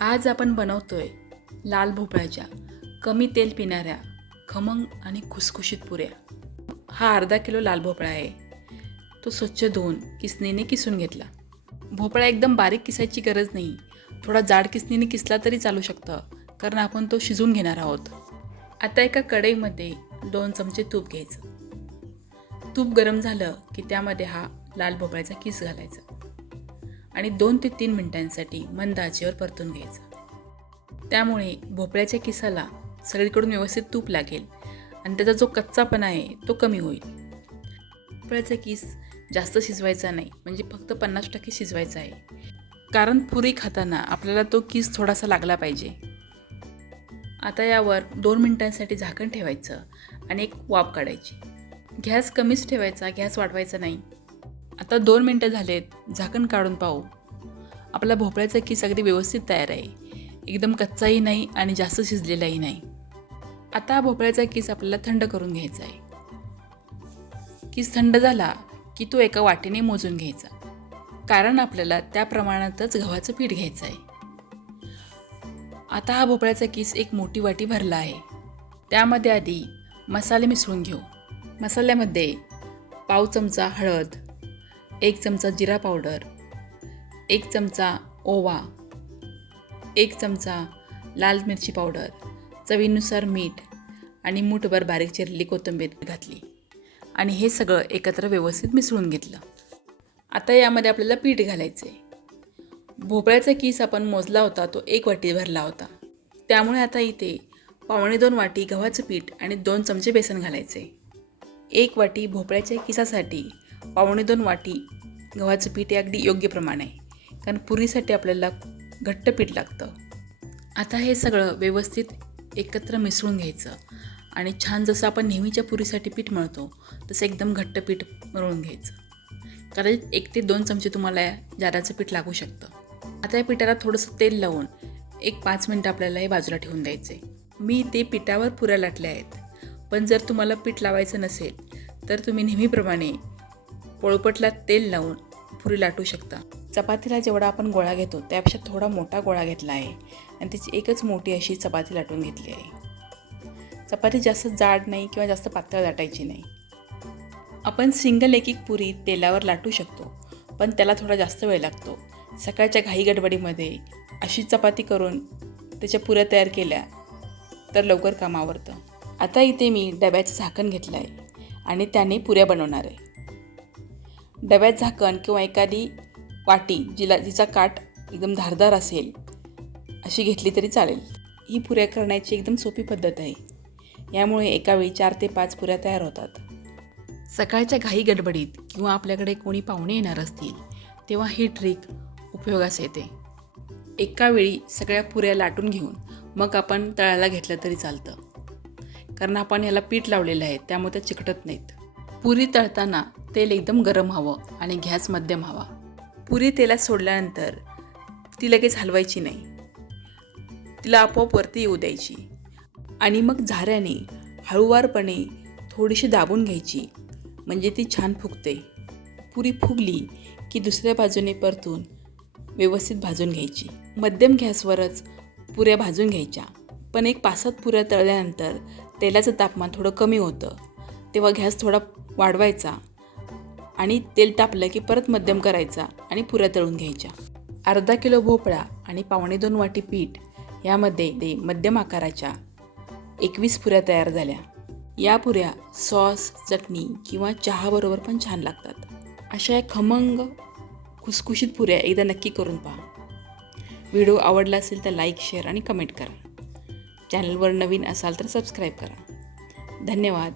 आज आपण बनवतोय लाल भोपळ्याच्या कमी तेल पिणाऱ्या खमंग आणि खुसखुशीत पुऱ्या. हा अर्धा किलो लाल भोपळा आहे. तो स्वच्छ धुवून किसणीने किसून घेतला. भोपळा एकदम बारीक किसायची गरज नाही. थोडा जाड किसणीने किसला तरी चालू शकतं कारण आपण तो शिजून घेणार आहोत. आता एका कढईमध्ये दोन चमचे तूप घ्यायचं. तूप गरम झालं की त्यामध्ये हा लाल भोपळ्याचा किस घालायचा. आणि दोन ते तीन मिनिटांसाठी मंद आचेवर परतून घ्यायचं. त्यामुळे भोपळ्याच्या किसाला सगळीकडून व्यवस्थित तूप लागेल आणि त्याचा जो कच्चापणा आहे तो कमी होईल. भोपळ्याचा किस जास्त शिजवायचा नाही म्हणजे फक्त पन्नास टक्के शिजवायचा आहे. कारण पुरी खाताना आपल्याला तो किस थोडासा लागला पाहिजे. आता यावर दोन मिनिटांसाठी झाकण ठेवायचं आणि एक वाफ काढायची. गॅस कमीच ठेवायचा गॅस वाढवायचा नाही. आता दोन मिनटं झालेत. झाकण काढून पाहू. आपला भोपळ्याचा किस अगदी व्यवस्थित तयार आहे. एकदम कच्चाही नाही आणि जास्त शिजलेलाही नाही. आता हा भोपळ्याचा किस आपल्याला थंड करून घ्यायचा आहे. किस थंड झाला की तो एका वाटेने मोजून घ्यायचा. कारण आपल्याला त्या प्रमाणातच गव्हाचं पीठ घ्यायचं आहे. आता हा भोपळ्याचा किस एक मोठी वाटी भरला आहे. त्यामध्ये आधी मसाले मिसळून घेऊ. मसाल्यामध्ये पाव चमचा हळद एक चमचा जिरा पावडर एक चमचा ओवा एक चमचा लाल मिरची पावडर चवीनुसार मीठ आणि मूठभर बारीक चिरलेली कोथिंबीर घातली आणि हे सगळं एकत्र व्यवस्थित मिसळून घेतलं. आता यामध्ये आपल्याला पीठ घालायचं आहे भोपळ्याचा किस आपण मोजला होता तो एक वाटी भरला होता. त्यामुळे आता इथे पावणे दोन वाटी गव्हाचं पीठ आणि दोन चमचे बेसन घालायचे एक वाटी भोपळ्याच्या किसासाठी पावणे दोन वाटी गव्हाचं पीठ हे अगदी योग्य प्रमाण आहे. कारण पुरीसाठी आपल्याला घट्ट पीठ लागतं. आता हे सगळं व्यवस्थित एकत्र मिसळून घ्यायचं. आणि छान जसं आपण नेहमीच्या पुरीसाठी पीठ मळतो तसं एकदम घट्ट पीठ मळून घ्यायचं. कारण एक ते दोन चमचे तुम्हाला जाराचं पीठ लागू शकतं. आता या पिठाला थोडंसं तेल लावून एक पाच मिनटं आपल्याला हे बाजूला ठेवून द्यायचे. मी ते पिठावर पुऱ्या लाटल्या आहेत. पण जर तुम्हाला पीठ लावायचं नसेल तर तुम्ही नेहमीप्रमाणे पोळपटला तेल लावून पुरी लाटू शकता. चपातीला जेवढा आपण गोळा घेतो त्यापेक्षा थोडा मोठा गोळा घेतला आहे. आणि त्याची एकच मोठी अशी चपाती लाटून घेतली आहे. चपाती जास्त जाड नाही किंवा जास्त पातळ लाटायची नाही. आपण सिंगल एक एक पुरी तेलावर लाटू शकतो पण त्याला थोडा जास्त वेळ लागतो. सकाळच्या घाई गडबडीमध्ये अशी चपाती करून त्याच्या पुऱ्या तयार केल्या तर लवकर काम आवरतं आता इथे मी डब्याचं झाकण घेतलं आहे आणि त्याने पुऱ्या बनवणार आहे. डब्यात झाकण किंवा एखादी वाटी जिला जिचा काठ एकदम धारदार असेल अशी घेतली तरी चालेल. ही पुऱ्या करण्याची एकदम सोपी पद्धत आहे. यामुळे एकावेळी चार ते पाच पुऱ्या तयार होतात. सकाळच्या घाई गडबडीत किंवा आपल्याकडे कोणी पाहुणे येणार असतील तेव्हा ही ट्रिक उपयोगास येते. एका वेळी सगळ्या पुऱ्या लाटून घेऊन मग आपण तळायला घेतलं तरी चालतं. कारण आपण ह्याला पीठ लावलेलं आहे त्यामुळे त्या चिकटत नाहीत. पुरी तळताना तेल एकदम गरम हवं आणि गॅस मध्यम हवा. पुरी तेलात सोडल्यानंतर ती लगेच हलवायची नाही. तिला आपोआप वरती येऊ द्यायची आणि मग झाऱ्याने हळूवारपणे थोडीशी दाबून घ्यायची म्हणजे ती छान फुगते. पुरी फुगली की दुसऱ्या बाजूने परतून व्यवस्थित भाजून घ्यायची. मध्यम गॅसवरच पुऱ्या भाजून घ्यायच्या. पण एक पासात पुऱ्या तळल्यानंतर तेलाचं तापमान थोडं कमी होतं. तेव्हा गॅस थोडा वाढवायचा आणि तेल तापलं की परत मध्यम करायचा आणि पुऱ्या तळून घ्यायच्या. अर्धा किलो भोपळा आणि पावणे दोन वाटी पीठ यामध्ये ते मध्यम आकाराच्या एकवीस पुऱ्या तयार झाल्या. या पुऱ्या सॉस चटणी किंवा चहाबरोबर पण छान लागतात. अशा या खमंग खुसखुशीत पुऱ्या एकदा नक्की करून पहा. व्हिडिओ आवडला असेल तर लाईक शेअर आणि कमेंट करा. चॅनलवर नवीन असाल तर सबस्क्राईब करा. धन्यवाद.